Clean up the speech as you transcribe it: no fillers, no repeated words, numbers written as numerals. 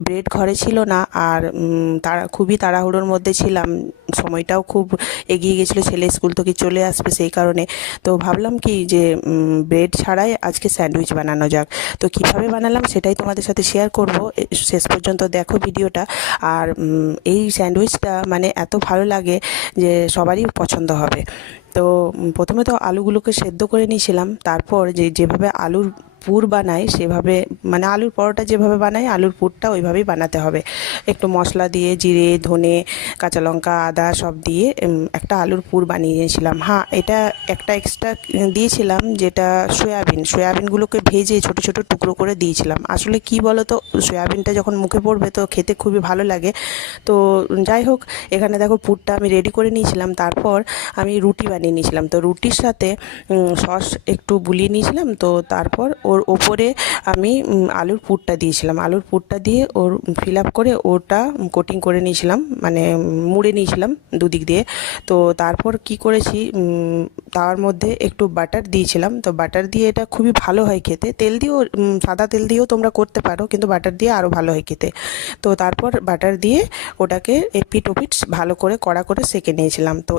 Bread ঘরে ছিল না, আর খুবই তাড়াহুড়োর মধ্যে ছিলাম, সময়টাও খুব এগিয়ে গেছিলো, ছেলে স্কুল থেকে চলে আসবে সেই কারণে। তো ভাবলাম কি যে ব্রেড ছাড়াই আজকে স্যান্ডউইচ বানানো যাক। তো কীভাবে বানালাম সেটাই তোমাদের সাথে শেয়ার করব, শেষ পর্যন্ত দেখো ভিডিওটা। আর এই স্যান্ডউইচটা মানে এত ভালো লাগে যে সবারই পছন্দ হবে। তো প্রথমে তো আলুগুলোকে সেদ্ধ করে নিয়েছিলাম, তারপর যেভাবে আলুর পুর বানাই সেভাবে, মানে আলুর পরোটা যেভাবে বানাই আলুর পুরটা ওইভাবেই বানাতে হবে। একটু মশলা দিয়ে জিরে ধনে কাঁচা লঙ্কা আদা সব দিয়ে একটা আলুর পুর বানিয়ে নিয়েছিলাম। হ্যাঁ, এটা একটা এক্সট্রা দিয়েছিলাম, যেটা সয়াবিনগুলোকে ভেজে ছোট ছোট টুকরো করে দিয়েছিলাম। আসলে কি বলো তো, সয়াবিনটা যখন মুখে পড়বে তো খেতে খুবই ভালো লাগে। তো যাই হোক, এখানে দেখো পুরটা আমি রেডি করে নিয়েছিলাম। তারপর আমি রুটি বানিয়ে নিয়েছিলাম। তো রুটির সাথে সস একটু বুলিয়ে নিয়েছিলাম। তো তারপর ওর ওপরে আমি আলুর পুরটা দিয়েছিলাম, আলুর পুরটা দিয়ে ওর ফিল আপ করে ওটা কোটিং করে নিয়েছিলাম, মানে মুড়ে নিয়েছিলাম দুদিক দিয়ে। তো তারপর কি করেছি, তার মধ্যে একটু বাটার দিয়েছিলাম। তো বাটার দিয়ে এটা খুবই ভালো হয় খেতে, তেল দিয়েও সাদা তেল দিয়েও তোমরা করতে পারো, কিন্তু বাটার দিয়ে আরও ভালো হয় খেতে। তো তারপর বাটার দিয়ে ওটাকে এপিট ওপিট ভালো করে কড়া করে সেঁকে নিয়েছিলাম। তো